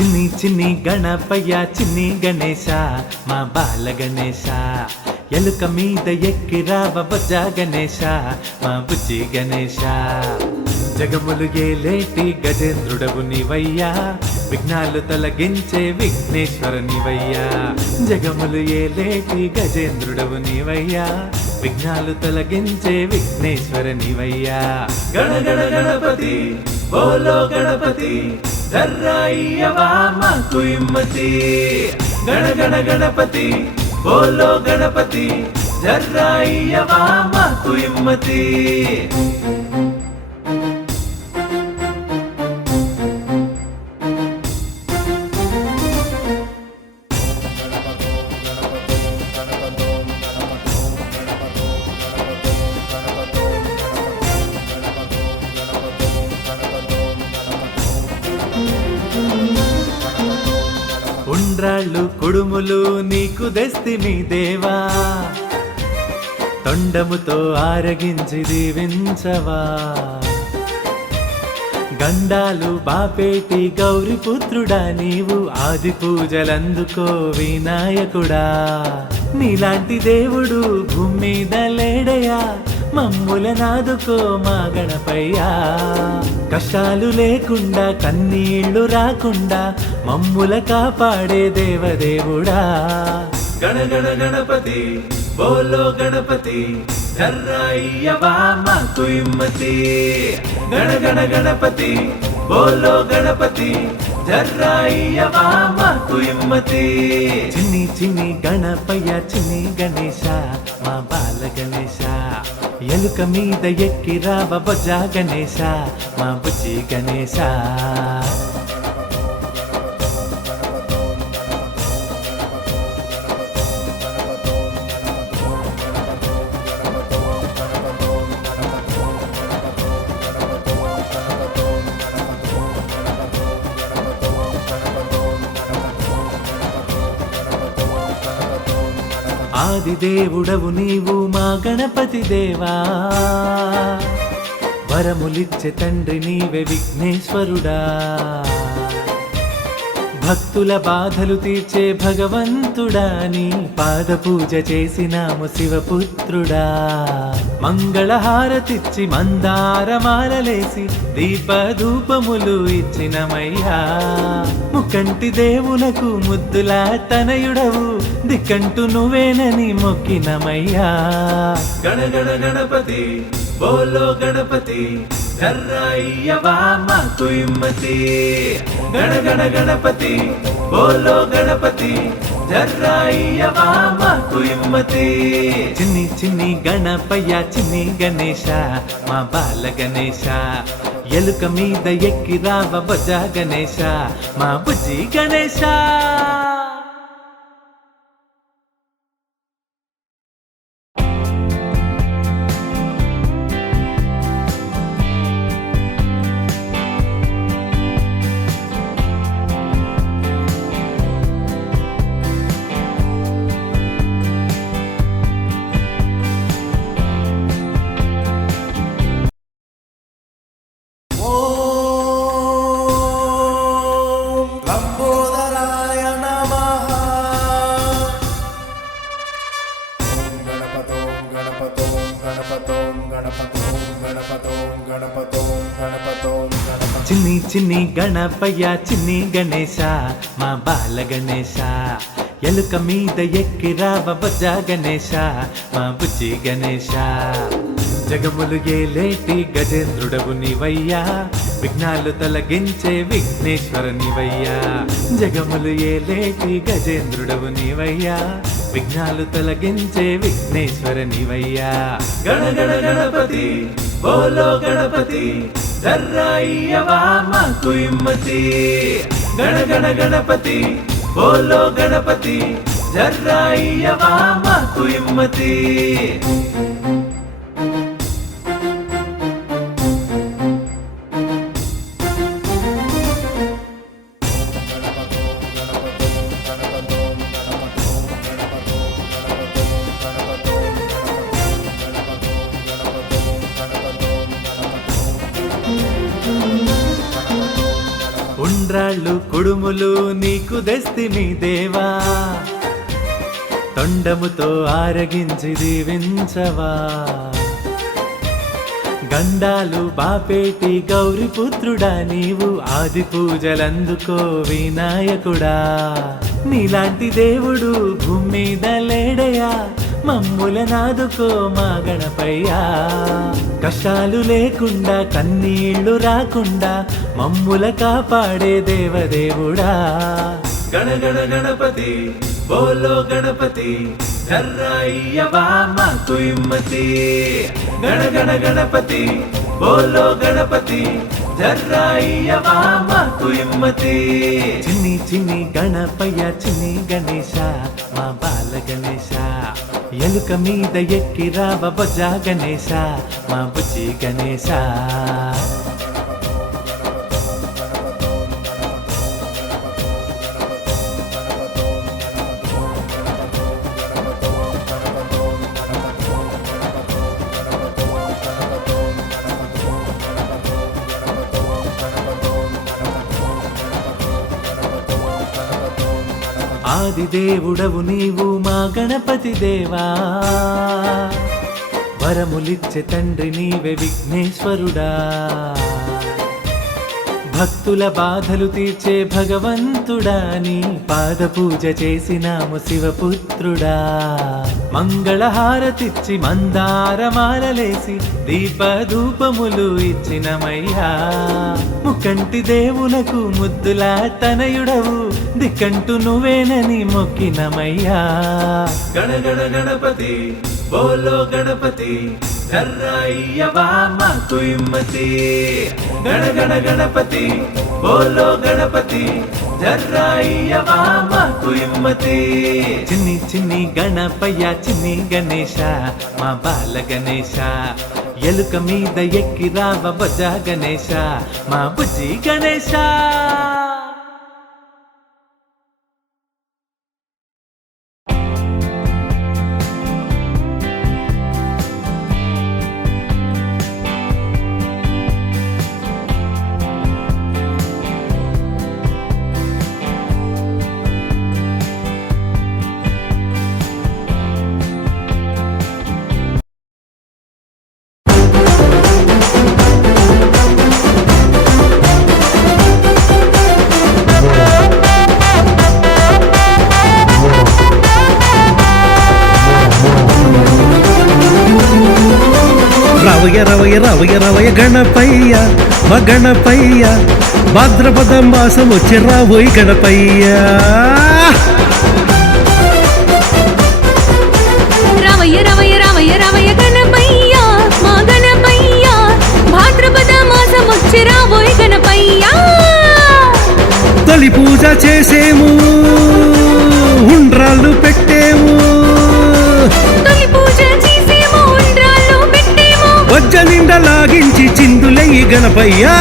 చిన్ని చిన్ని గణపయ్య చిన్ని గణేశ మా బాల గణేశ ఎలుక మీద ఎక్కి రావ బొజ్జ గణేశ మా బుజ్జి గణేశ జగములు ఏలేటి గజేంద్రుడవు నీవయ్యా విఘ్నాలు తొలగించే విఘ్నేశ్వర నీవయ్యా జగములు ఏలేటి గజేంద్రుడవు నీవయ్యా విఘ్నాలు తొలగించే విఘ్నేశ్వర నీవయ్యా గణ గణ గణపతి బోలో గణపతి ధర్రాయ్యవా మాకు ఇమ్మతి గణ గణ గణపతి బోలో గణపతి ధర్రాయ్యవా మాకు ఇమ్మతి ఉండ్రాళ్ళు కుడుములు నీకు దెస్తిమి దేవా తొండముతో ఆరగించి దీవించవా గండాలు బాపేటి గౌరిపుత్రుడా నీవు ఆది పూజలందుకో వినాయకుడా నీలాంటి దేవుడు భూమి మీద లేడయా మమ్ముల నాదుకో మా గణపయ్యా కష్టాలు లేకుండా కన్నీళ్లు రాకుండా మమ్ముల కాపాడే దేవదేవుడా గణ గణ గణపతి బోలో గణపతి ధర్రాయ్యవా మాకు ఇమ్మతి గణ గణ గణపతి బోలో గణపతి ధర్రాయ్యవా మాకు ఇమ్మతి చిన్ని చిన్ని గణపయ్య చిన్ని గణేశ మా బాల గణేశ ఎలుక మీద ఎక్కి రావ బొజ్జ గణేశ మా బుజ్జి గణేశ ఆది దేవుడవు నీవు మా గణపతి దేవా వరములిచ్చే తండ్రి నీవే విఘ్నేశ్వరుడా భక్తుల బాధలు తీర్చే భగవంతుడా నీ పాద పూజ చేసినాము శివపుత్రుడా మంగళహారతిచ్చి మందారమాలలేసి దీపధూపములు ఇచ్చినమయ్యా ముకంటి దేవులకు ముద్దుల తనయుడవు దిక్కంటూ నువ్వేనని మొక్కినమయ్యా గణ గణ గణపతి బోలో గణపతి ధర్రాయ్యవా మాకు ఇమ్మతి గణ గణ గణపతి బోలో గణపతి ధర్రాయ్యవా మాకు ఇమ్మతి చిన్ని చిన్ని గణపయ్య చిన్ని గణేశ మా బాల గణేశ ఎలుక మీద ఎక్కి రావ బొజ్జ గణేశ మా బుజ్జి గణేశ చిన్ని చిన్ని గణపయ్య చిన్ని గణేశ మా బాల గణేశ ఎలుక మీద ఎక్కి రావ బొజ్జ గణేశ మా బుజ్జి గణేశ జగములు ఏలేటి గజేంద్రుడవు నీవయ్యా విఘ్నాలు తొలగించే విఘ్నేశ్వర నీవయ్యా జగములు ఏలేటి గజేంద్రుడవు నీవయ్యా విఘ్నాలు తొలగించే విఘ్నేశ్వర నీవయ్యా గణ గణ గణపతి బోలో గణపతి ధర్రాయ్యవా మాకు ఇమ్మతి గణ గణ గణపతి బోలో గణపతి ధర్రాయ్యవా మాకు ఇమ్మతి ఉండ్రాళ్ళు కుడుములు నీకు దెస్తిమి దేవా, తొండముతో ఆరగించి దీవించవా. గండాలు బాపేటి గౌరిపుత్రుడా నీవు, ఆది పూజలందుకో వినాయకుడా. నీలాంటి దేవుడు భూమి మీద లేడయా, మమ్ముల నాదుకో మా గణపయ్యా. కష్టాలు లేకుండా కన్నీళ్లు రాకుండా మమ్ముల కాపాడే దేవదేవుడా. గణగణ గణపతి బోలో గణపతి, జర్రాయ్యవా మాకు ఇమ్మతి. గణగణ గణపతి బోలో గణపతి, జర్రాయ్యవా మాకు ఇమ్మతి. చిన్ని చిన్ని గణపయ్య చిన్ని గణేశ మా బాల గణేశ, ఎలుక మీద ఎక్కి రావ బజా గణేశ మా బుజ్జి గణేశ. ఆది దేవుడవు నీవు మా గణపతి దేవా, వరములిచ్చే తండ్రి నీవే విఘ్నేశ్వరుడా. భక్తుల బాధలు తీర్చే భగవంతుడా, నీ పాద పూజ చేసినాము శివపుత్రుడా. మంగళహారతిచ్చి మందారమాలలేసి దీపధూపములు ఇచ్చినమయ్యా. ముకంటి దేవులకు ముద్దుల తనయుడవు, దిక్కంటూ నువ్వేనని మొక్కినమయ్యా. గణగణ గణపతి బోలో గణపతి, జర్రాయ్యవా మాకు ఇమ్మతి. గణగణ గణపతి బోలో గణపతి, జర్రాయ్యవా మాకు ఇమ్మతి. చిన్ని చిన్ని గణపయ్య చిన్ని గణేశ మా బాల గణేశ, ఎలుక మీద ఎక్కి రావ బజా గణేశ మా బుజ్జి గణేశ. రవయ రవయ రవయ రవయ గణపయ్య మా గణపయ్య, భాద్రపద మాసం వచ్చి రాబోయ్ గణపయ్య. రవయ రవయ రవయ రవయ గణపయ్య మా గణపయ్య, భాద్రపద మాసం వచ్చి రాబోయ్ గణపయ్య. తొలి పూజ చేసేము, ఉండ్రాళ్ళు పెట్టేము, వజ్జ నిండా లాగించి చిందులయ్యి గణపయ్యా.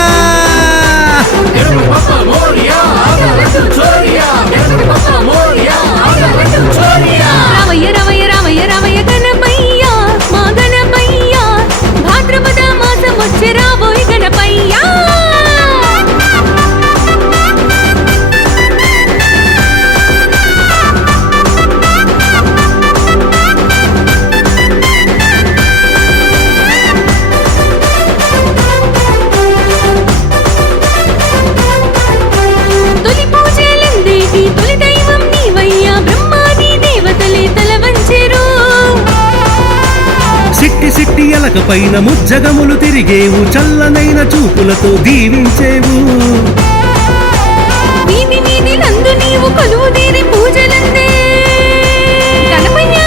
రవయ రవయ రవయ రవయ గణపయ్య మా గణపయ్య, భాద్రపద మాసం వచ్చి రాబోయ్ గణపయ్య. సిట్టి ఎలక పైన ముజ్జగములు తిరిగేవు, చల్లనైన చూపులతో దీవించేవు. వీధి వీధి నందు నీవు కొలువుదీరి పూజలందే గణపయ్య,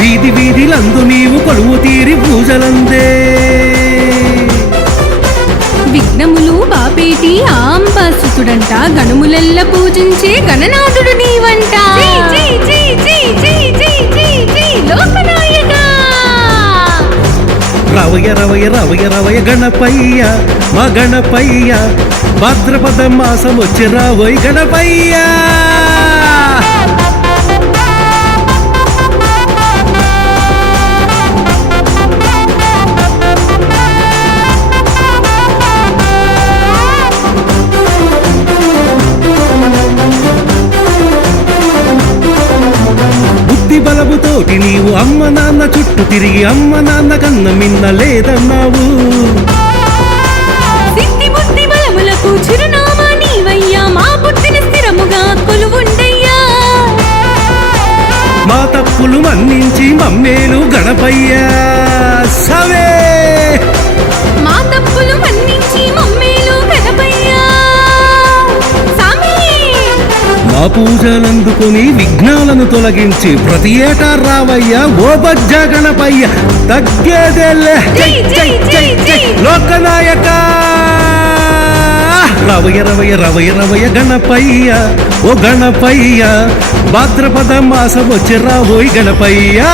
వీధి వీధిలందు నీవు కొలువు తీరి పూజలందే. విఘ్నములు బాపేటి ఆంబాసుతుడంట, గణములెల్ల పూజించే గణనాథుడు నీవంట. లోకనాయక రవయ రవయ రవయ రవయ గణపయ్య మా గణపయ్య, భాద్రపద మాసం వచ్చి రాబోయ్ గణపయ్య. నాన్న చుట్టూ తిరిగి అమ్మ నాన్న కన్న మిన్న లేదన్నావు. సిద్ధి బుద్ధి బలములకు చిరునామా నీవయ్యా, మా పుట్టిన స్థిరముగా కొలువుండయ్యా. మా తప్పులు మన్నించి మమ్మేలు గణపయ్యా సవే. మా తప్పులు మన్నించి మమ్మేలు గణపయ్యా సామి. మా పూజలందుకొని విఘ్నాలను తొలగించి ప్రతి ఏటా రావయ్యా ఓ బజ్జ గణపయ్య. తగ్గేదేలే జై జై జై జై లోకనాయక. రవయ రవయ రవయ రవయ గణపయ్య ఓ గణపయ్య, భాద్రపద మాసం వచ్చి రావోయ్ గణపయ్యా.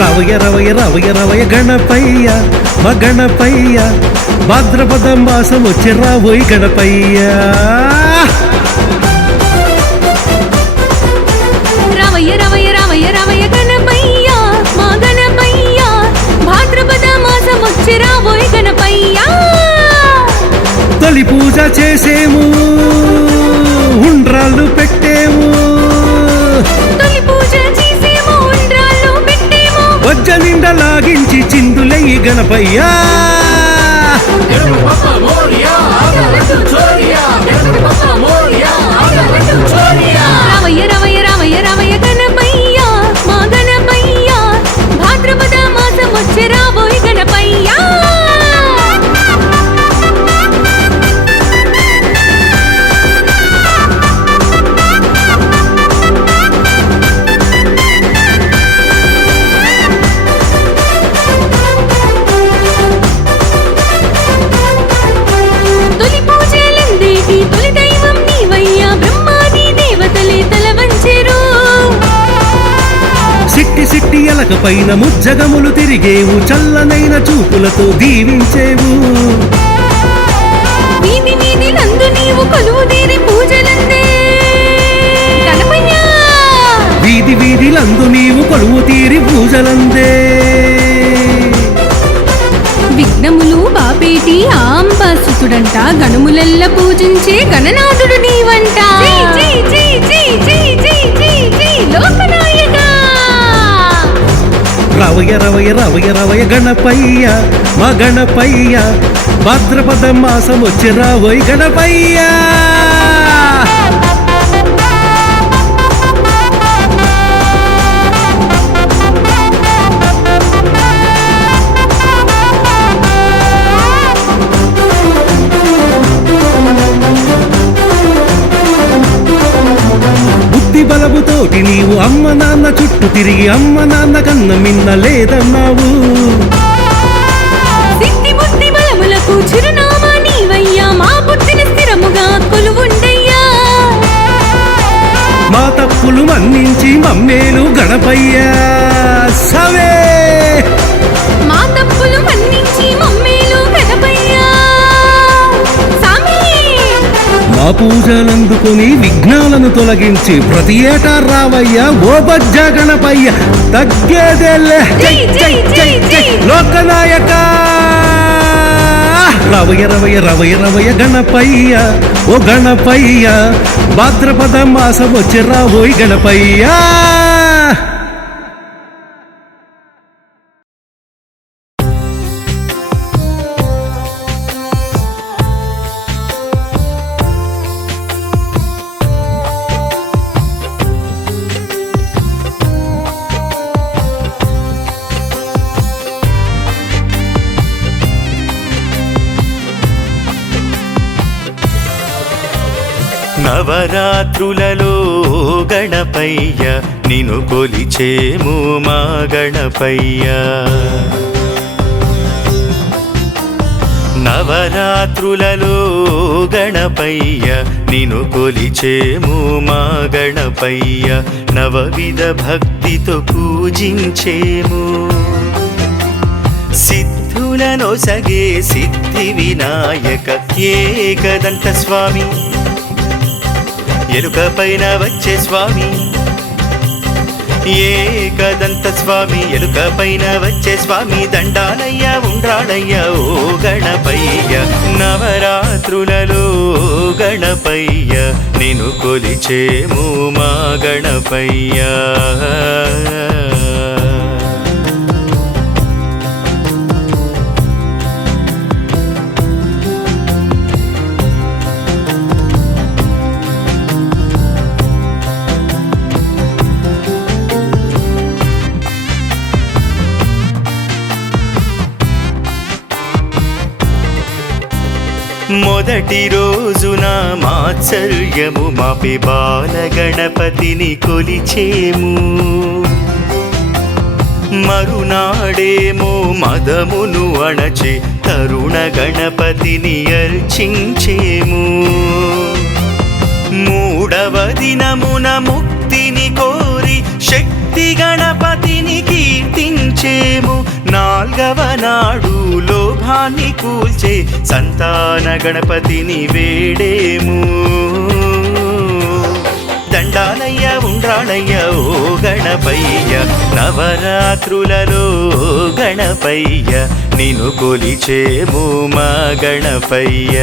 రవయ రవయ రవయ రవయ గణపయ్య మా గణపయ్య, భాద్రపద మాసం వచ్చి రావోయ్ గణపయ్యా. రవయ రవయ రవయ రవయ గణపయ్యా మా గణపయ్యా, భాద్రపద మాసం వచ్చి రావోయ్ గణపయ్యా. తొలి పూజ చేసేము, ఉండ్రాళ్ళు పెట్టేము, తొలి పూజ చేసేమో ఉండ్రాళ్ళు పెట్టేమో, వజ్జ నిండా లాగించి చిందులయ్యి గణపయ్యా. రవయ రవయ రవయ రవయ గణపయ్యా మా గణపయ్యా, భాద్రపద మాసం వచ్చి రావోయ్ గణపయ్యా. తొలి పూజలందేటి తొలి దైవం నీవయ్యా, బ్రహ్మాది దేవతలే తల వంచెరు. సిట్టి సిట్టి ఎలక పైన ముజ్జగములు తిరిగేవు, చల్లనైన చూపులతో దీవించేవు. వీధి వీధి నందు నీవు కొలువుదీరి పూజలందే గణపయ్యా. వీధి వీధిలందు నీవు కొలువు తీరి పూజలందే. విఘ్నములు బాపేటి ఆంబాసుతుడంట, గణములెల్ల పూజించే గణనాథుడు నీవంట. జై జై జై జై జై జై జై జై లోకనాయక. రవయ రవయ రవయ రవయ గణపయ్య మా గణపయ్య, భాద్రపద మాసం వచ్చి రావోయ్ గణపయ్యా. బుద్ధి బలముతోటి నీవు అమ్మ నాన్న చుట్టూ తిరిగి అమ్మ నాన్న కన్న మిన్న లేదన్నావు. సిద్ధి బుద్ధి బలములకు చిరునామా నీవయ్యా, మా పుట్టిన స్థిరముగా కొలువుండయ్యా. మా తప్పులు మన్నించి మమ్మేలు గణపయ్యా సవే. మా తప్పులు మన్నించి మమ్మేలు గణపయ్యా సామి. మా పూజలందుకొని విఘ్నాలను తొలగించి ప్రతి ఏటా రావయ్యా ఓ బజ్జ గణపయ్య. తగ్గేదేలే జై జై జై జై లోకనాయక. రవయ రవయ రవయ రవయ గణపయ్య ఓ గణపయ్య, భాద్రపద మాసం వచ్చి రావోయ్ గణపయ్యా. నవరాత్రులలో గణపయ్య నిన్ను కొలిచేము మా గణపయ్య. నవరాత్రులలో గణపయ్య నిన్ను కొలిచేము మా గణపయ్య. నవవిధ భక్తితో పూజించేము, సిద్ధులనొసగే సిద్ధి వినాయక ఏకదంత స్వామి. ఎలుక పైన వచ్చే స్వామి ఏకదంత స్వామి ఎలుక పైన వచ్చే స్వామి దండాలయ్య ఉండ్రాడయ్య ఓ గణపయ్య నవరాత్రులలో గణపయ్య నిన్ను కొలిచేము మా గణపయ్య మొదటి రోజున మాత్సర్యము మాపి బాల గణపతిని కొలిచేము మరునాడేమో మదమును అణచి తరుణ గణపతిని అర్చించేము మూడవ దినమున ముక్తిని కోరి శక్తి గణపతిని కీర్తించేము నాల్గవ నాడు లోభాన్ని కూల్చే సంతాన గణపతిని వేడేము దండాలయ్య ఉండ్రాళయ్య ఓ గణపయ్య నవరాత్రులలో గణపయ్య నిన్ను కొలిచేము మా గణపయ్య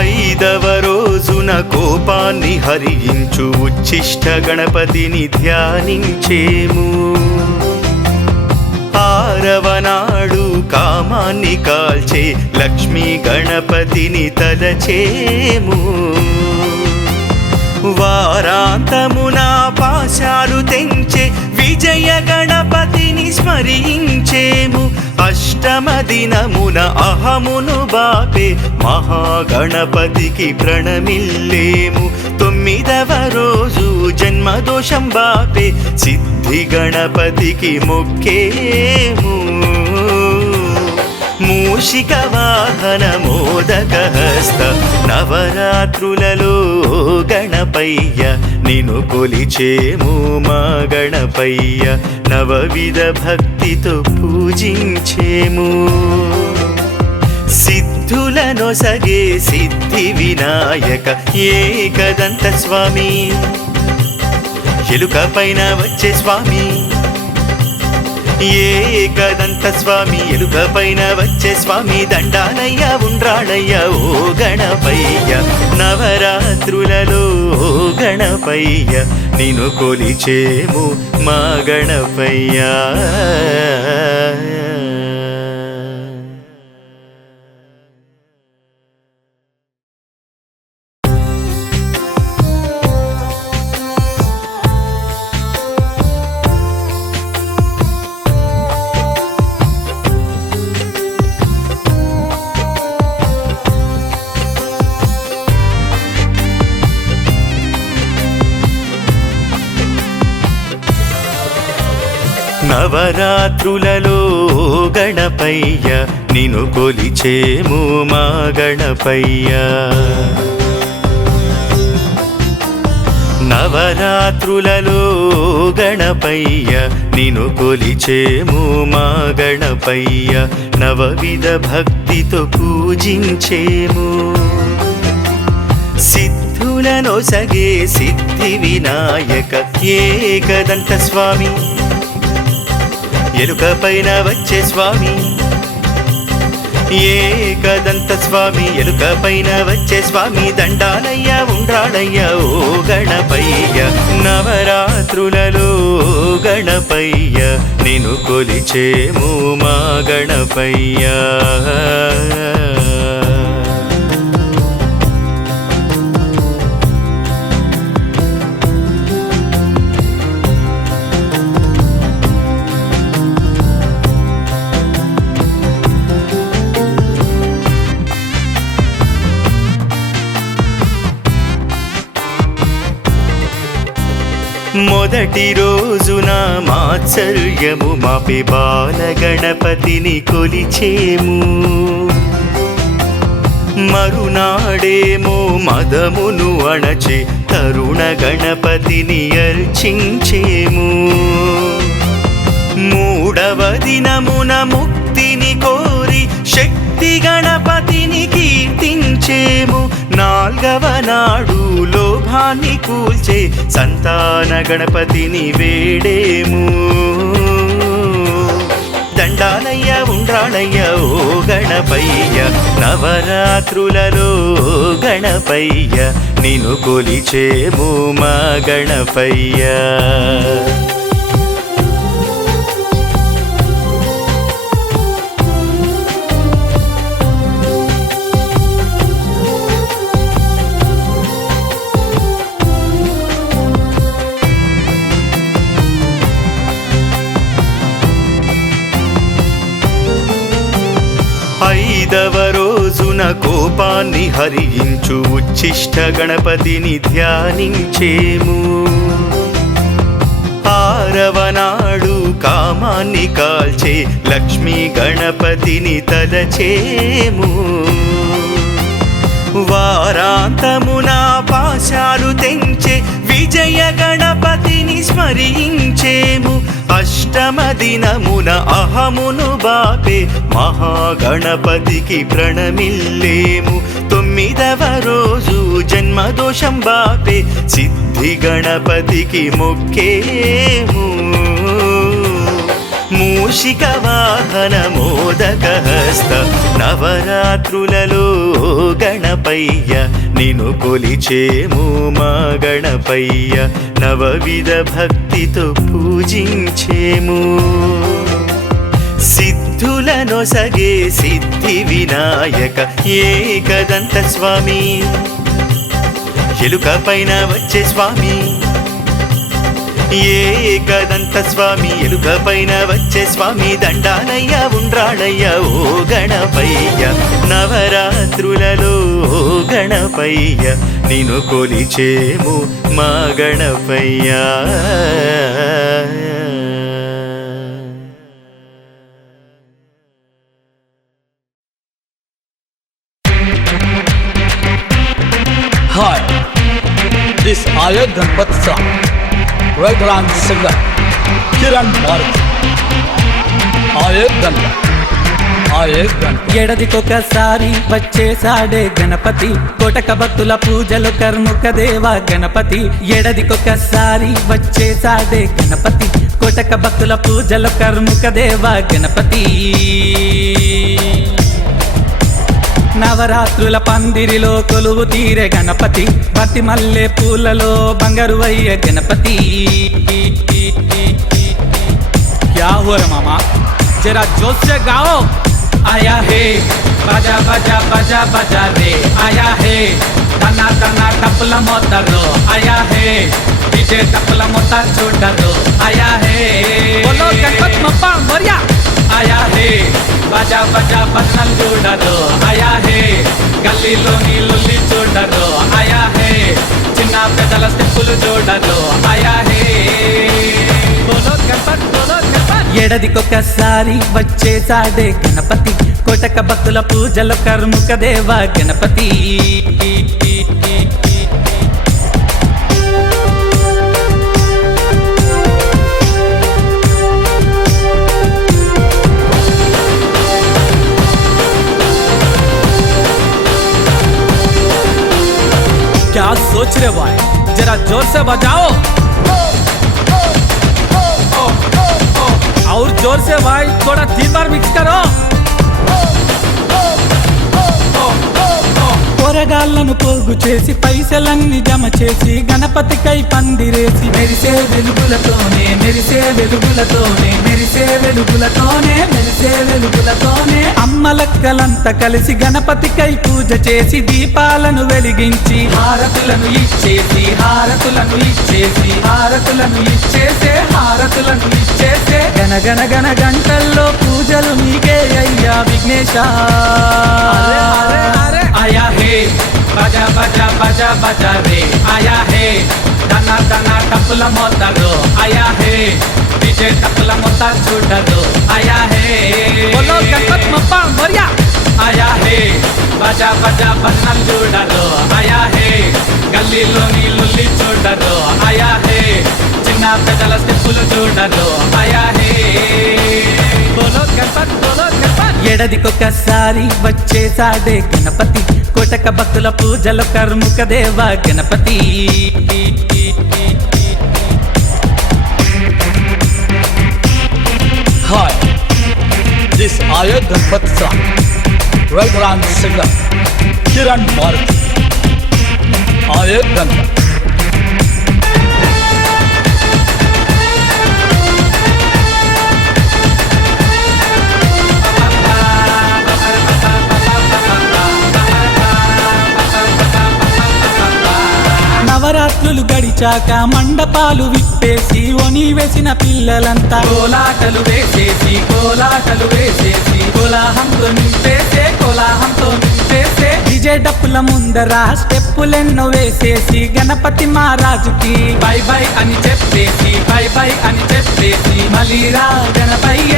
ఐదవ రోజున కోపాన్ని హరించు ఉచ్చిష్ట గణపతిని ధ్యానించేము ఆరవ నాడు కామాన్ని కాల్చే లక్ష్మీ గణపతిని తలచేము వారాంతమున పాశాలు తెంచే విజయ గణపతిని స్మరించేము అష్టమ దినమున అహమును బాపే మహాగణపతికి ప్రణమిల్లేము తొమ్మిదవ రోజు జన్మదోషం బాపే సిద్ధి గణపతికి మొక్కేము మూషిక వాహన మోదక హస్త నవరాత్రులలో గణపయ్య నిన్ను కొలిచేము మా గణపయ్య నవవిధ భక్తితో పూజించేము సిద్ధులను సగే సిద్ధి వినాయక ఏకదంత స్వామి ఎలుక పైన వచ్చే స్వామి ఏకదంత స్వామి ఎలుక పైన వచ్చే స్వామి దండాలయ్య ఉండ్రాడయ్య ఓ గణపయ్య నవరాత్రులలో గణపయ్య నిన్ను కొలిచేము మా గణపయ్య నవరాత్రులలో గణపయ్య నిన్ను కొలిచేము మా గణపయ్య నవరాత్రులలో గణపయ్య నిన్ను కొలిచేము మా గణపయ్య నవవిధ భక్తితో పూజించేము సిద్ధులను సగే సిద్ధి వినాయక ఏకదంత స్వామి ఎలుక పైన వచ్చే స్వామి ఏకదంత స్వామి ఎలుక పైన వచ్చే స్వామి దండాలయ్య ఉండ్రాడయ్య ఓ గణపయ్య నవరాత్రులలో గణపయ్య నిన్ను కొలిచేము మా గణపయ్య మొదటి రోజున మాత్సర్యము మాపి బాల గణపతిని కొలిచేము, మరునాడేమో మదమును అణచి తరుణ గణపతిని అర్చించేము, మూడవ దినమున ముక్తిని కోరి శక్తి గణపతిని కీర్తించేము, నాల్గవ నాడు లోభాన్ని కూల్చే సంతాన గణపతిని వేడేము. దండాలయ్య ఉండ్రాళయ్య ఓ గణపయ్య, నవరాత్రులలో గణపయ్య నిన్ను కొలిచేము మా గణపయ్య. ఐదవ రోజున కోపాన్ని హరించు ఉచ్చిష్ట గణపతిని ధ్యానించేము, ఆరవ నాడు కామాన్ని కాల్చే లక్ష్మీ గణపతిని తలచేము, వారాంతమున పాశాలు తెంచే విజయ గణపతిని స్మరించేము, అష్టమ దినమున అహమును బాపే మహాగణపతికి ప్రణమిల్లేము, తొమ్మిదవ రోజు జన్మదోషం బాపే సిద్ధి గణపతికి మొక్కేము, మూషిక వాహన మోదక హస్త నవరాత్రులలో గణపయ్య నిన్ను కొలిచేము మా గణపయ్య, నవవిధ భక్తితో పూజించేము, సిద్ధులనొసగే సిద్ధి వినాయక ఏకదంత స్వామి, ఎలుక పైన వచ్చే స్వామి, ఏకదంత స్వామి ఎలుక పైన వచ్చే స్వామి, దండాలయ్య ఉండ్రాళయ్య ఓ గణపయ్య, నవరాత్రులలో గణపయ్య నిన్ను కొలిచేము మా Ganapayya. Hi, this Aya Ganpat song, right around singer Kiran Bharat. Aya Ganpat, Aya Ganpat. ఏడాదికొకసారి వచ్చేసాడే Ganapati, కోటక భక్తుల పూజలు కర్ముక దేవ గణపతి, ఏడాదికొకసారి వచ్చేసాడే గణపతి, కోటక భక్తుల పూజలు కర్ముక దేవ గణపతి, నవరాత్రుల పందిరిలో కొలువు తీరే గణపతి, భక్తి మల్లె పూలలో బంగారు అయ్యే గణపతి. क्या हो रहा मामा, जरा जोश से गाओ. आया है बाजा बाजा बाजा बाजा रे, आया है तना तना टपला मोतरो, आया है डीजे टपला मोता చూడరు, आया है बोलो गणपत बप्पा मोरया. आया है बाजा बाजा బస్సలు చూడరు, आया है గల్లీలోని లొల్లి చూడరు, आया है చిన్న పెద్దల స్టెప్పులు చూడరు, आया है बोलो गणपत, बोलो गणपत. ఏడాదికొకసారి వచ్చేసాడే గణపతి, కోటక భక్తుల పూజలు కర్ముక దేవ గణపతి. क्या सोच रहे भाई, जरा जोर से बजाओ. और जोर से भाई, थोड़ा 3 बार मिक्स करो. కూరగాళ్లను పోగు చేసి పైసలన్నీ జమ చేసి గణపతికై పందిరేసి మెరిసే వెలుగులతోనే మెరిసే వెలుగులతోనే మెరిసే వెలుగులతోనే మెరిసే వెలుగులతోనే అమ్మలక్కలంతా కలిసి గణపతికై పూజ చేసి దీపాలను వెలిగించి హారతులను ఇచ్చేసి హారతులను ఇచ్చేసి హారతులను ఇచ్చేసే హారతులను ఇచ్చేసే గణగణ గణ గంటల్లో పూజలు నీకే అయ్యా విఘ్నేశ. आया है बाजा बाजा बाजा बाजा रे, आया है దన దన డప్పుల మోతరు ఆయా హే డీజే డప్పుల మోత చూడరు ఆయా హే बोलो गणपत बप्पा मोरया ఆయా హే బజా బజా బజనలు చూడరు ఆయా హే గల్లీలోని లుల్లి చూడరు ఆయా హే చిన్న పెద్దల స్టెప్పులు చూడరు ఆయా హే बोलो गणपत ఎడదికొకసారి వచ్చేసాడే గణపతి కోటక భక్తుల పూజలు కర్ముక దేవ Ganapati Hi, this Aya Ganpat song, well-run singer Kiran Maruti. Aya Ganpat. నవరాత్రులు గడిచాక మండపాలు విప్పేసి ఒని వేసిన పిల్లలంతా కోలాటలు వేసేసి కోలాహంతో నింపేసే డిజే డప్పుల ముందర స్టెప్పులెన్నో వేసేసి గణపతి మహారాజుకి బై బై అని చెప్పేసి మలీరా గణపయ్య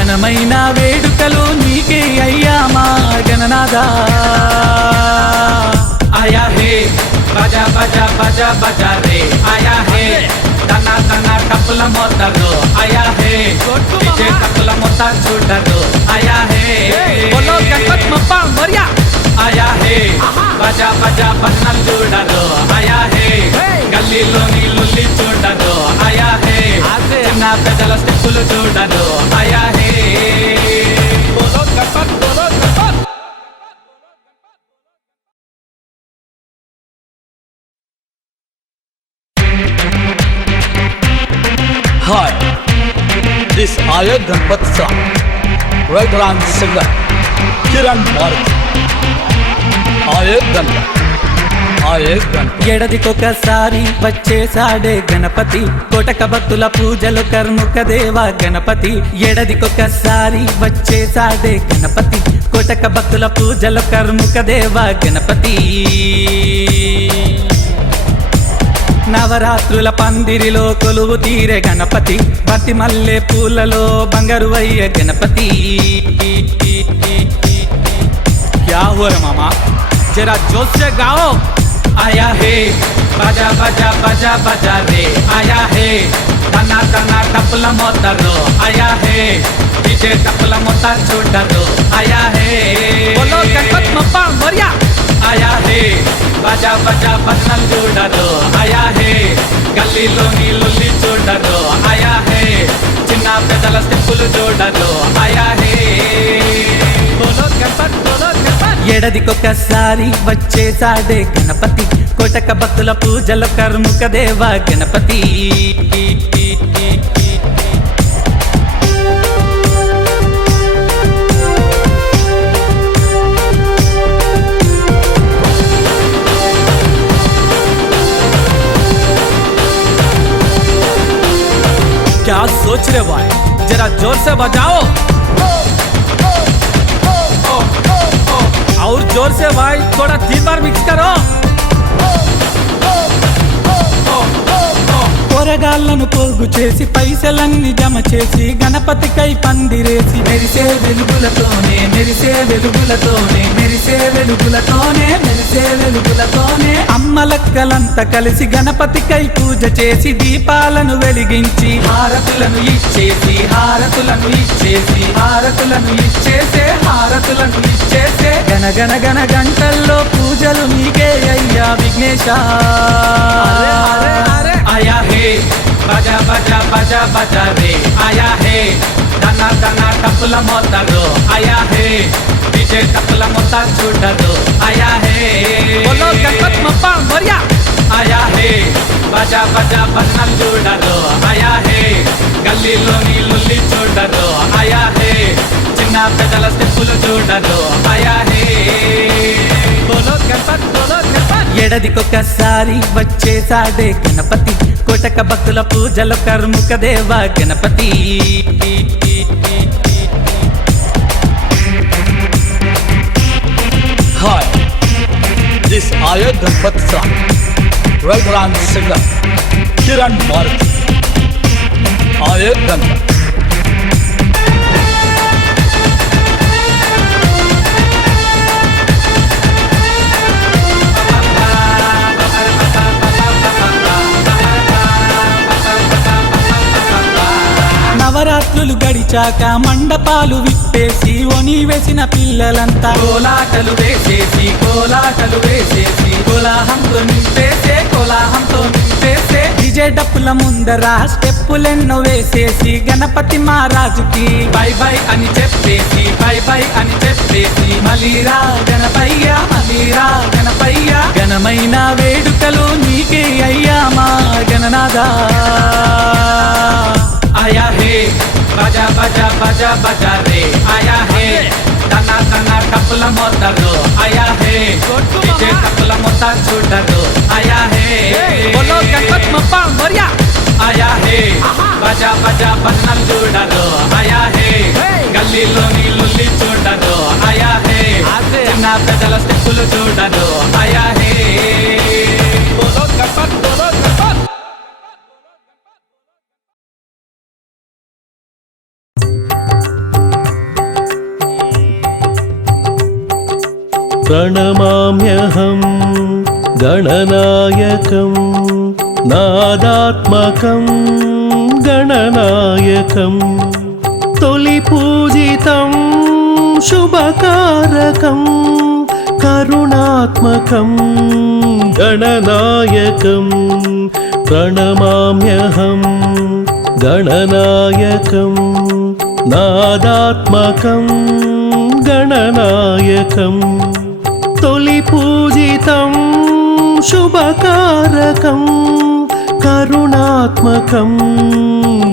ఘనమైన వేడుకలు నీకే అయ్యా మా గణనాదా आया है बजा बजा बजा बजा रे आया है तना तना टपला मोतरो आया है डीजे टपला मोता चूडरो आया है बोलो गणपत बप्पा मोरया आया है बजा बजा बजनल चूडरो आया है गल्लीलोनी लुल्ली चूडरो आया है చిన్న పెద్దల స్టెప్పులు చూడరు आया है बोलो Ganpat Hi, this Aya Ganpat song, well-run singer Kiran Maruti. Aya Ganpat. ఎడదికొకసారి వచ్చేసాడే Ganapati కోటక భక్తుల పూజలు కర్ముక దేవ గణపతి ఎడదికొకసారి వచ్చేసాడే గణపతి కోటక భక్తుల పూజలు కర్ముక దేవ గణపతి నవరాత్రుల పందిరిలో కొలువు తీరే గణపతి బతి మల్లె పూలలో బంగారు అయ్యే గణపతి क्या हुआ रे मामा जरा जोश से गाओ आया है बजा बजा बजा बजा रे आया है तना तना टपला मोतरो आया है डीजे टपला मोता चूडरो आया है बोलो गणपत बप्पा मोरया आया है बजा बजा बजनल చూడరు आया है గల్లీలోని లుల్లి చూడరు आया है చిన్న పెద్దల స్టెప్పులు చూడరు आया है बोलो गणपत ఎడదికొకసారి వచ్చేసాడే గణపతి కోటక భక్తుల పూజలు కర్ముక దేవ గణపతి क्या सोच रहे भाई जरा जोर से बजाओ और जोर से भाई थोड़ा 3 बार मिक्स करो కూరగాళ్లను పోగు చేసి పైసలన్నీ జమ చేసి గణపతికై పందిరేసి మెరిసే వెలుగులతోనే అమ్మలక్కలంతా కలిసి గణపతికై పూజ చేసి దీపాలను వెలిగించి హారతులను ఇచ్చేసే గణ గంటల్లో పూజలు నీకే అయ్యా విఘ్నేశ आया है बजा बजा बजा बजा रे आया है दना दना टपला मोतरो आया है डीजे टपला मोता चूडरो आया है बोलो गणपत बप्पा मोरया आया है बजा बजा बजनल చూడరు आया है గల్లీలోని లుల్లి చూడరు आया है చిన్న పెద్దల స్టెప్పులు చూడరు आया है बोलो गणपत ఎడదికొకసారి వచ్చేసాడే గణపతి కోటక భక్తుల పూజలు కర్ముక దేవ Ganapati Hi, this Aya Ganpat song, writer and singer Kiran Maruti ఆయే గంట. నవరాత్రులు గడిచాక మండపాలు విప్పేసి ఒని వేసిన పిల్లలంతా కోలాటలు వేసేసి కోలాహంతో నింపేసే డిజే డప్పుల ముందర స్టెప్పులెన్నో వేసేసి గణపతి మహారాజుకి బై బై అని చెప్పేసి మలీరా గణపయ్య ఘనమైన వేడుకలు నీకే అయ్యా మా గణనాదా. आया है बजा बजा बजा बजा रे आया है तना तना टपला मोतरो आया है डीजे टपला मोता चूडरो आया है बोलो गणपत बप्पा मोरया. आया है बजा बजा बन्नल चूडरो आया है गल्लीलोनी लुल्ली चूडरो आया है చిన్న పెద్దల స్టెప్పులు చూడరు आया है बोलो गणपत बोलो गणपत. ప్రణమామ్యహం గణనాయకం నాదాత్మకం గణనాయకం తొలి పూజితం శుభకారకం కరుణాత్మకం గణనాయకం ప్రణమామ్యహం గణనాయకం నాదాత్మకం గణనాయకం తొలి పూజితం శుభకారకం కరుణాత్మకం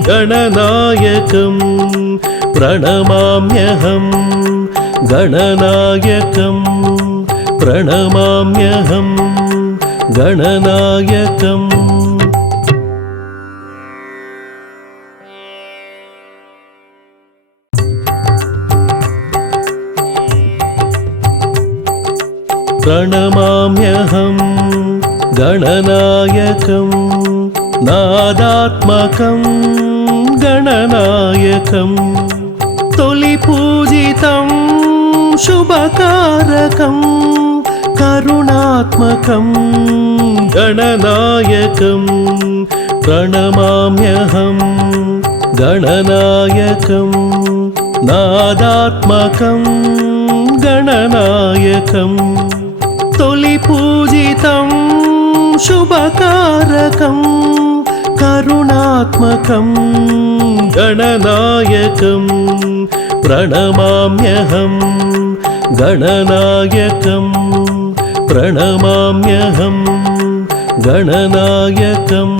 గణనాయకం ప్రణమామ్యహం గణనాయకం ప్రణమామ్యహం గణనాయకం. ప్రణమామ్యహం గణనాయకం నాదాత్మకం గణనాయకం తొలి పూజితం శుభకారకం కరుణాత్మకం గణనాయకం ప్రణమామ్యహం గణనాయకం నాదాత్మకం గణనాయకం తొలి పూజితం శుభకారకం కరుణాత్మకం గణనాయకం ప్రణమామ్యహం గణనాయకం ప్రణమామ్యహం గణనాయకం.